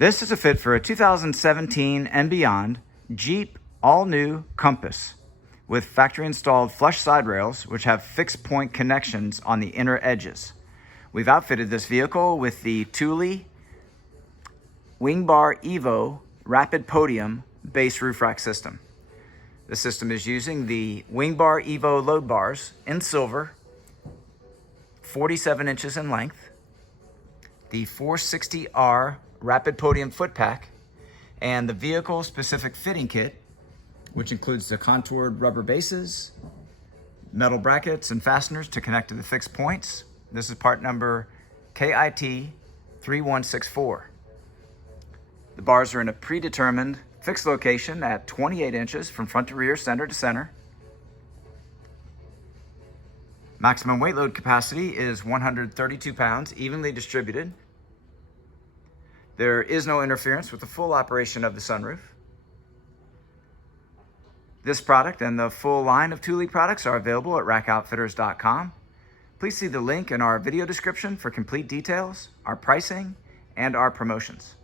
This is a fit for a 2017 and beyond Jeep all-new Compass with factory-installed flush side rails, which have fixed point connections on the inner edges. We've outfitted this vehicle with the Thule WingBar EVO Rapid Podium base roof rack system. The system is using the WingBar EVO load bars in silver, 47 inches in length, the 460R Rapid Podium Foot Pack, and the vehicle-specific fitting kit, which includes the contoured rubber bases, metal brackets and fasteners to connect to the fixed points. This is part number KIT 3164. The bars are in a predetermined fixed location at 28 inches from front to rear, center to center. Maximum weight load capacity is 132 pounds, evenly distributed. There is no interference with the full operation of the sunroof. This product and the full line of Thule products are available at rackoutfitters.com. Please see the link in our video description for complete details, our pricing, and our promotions.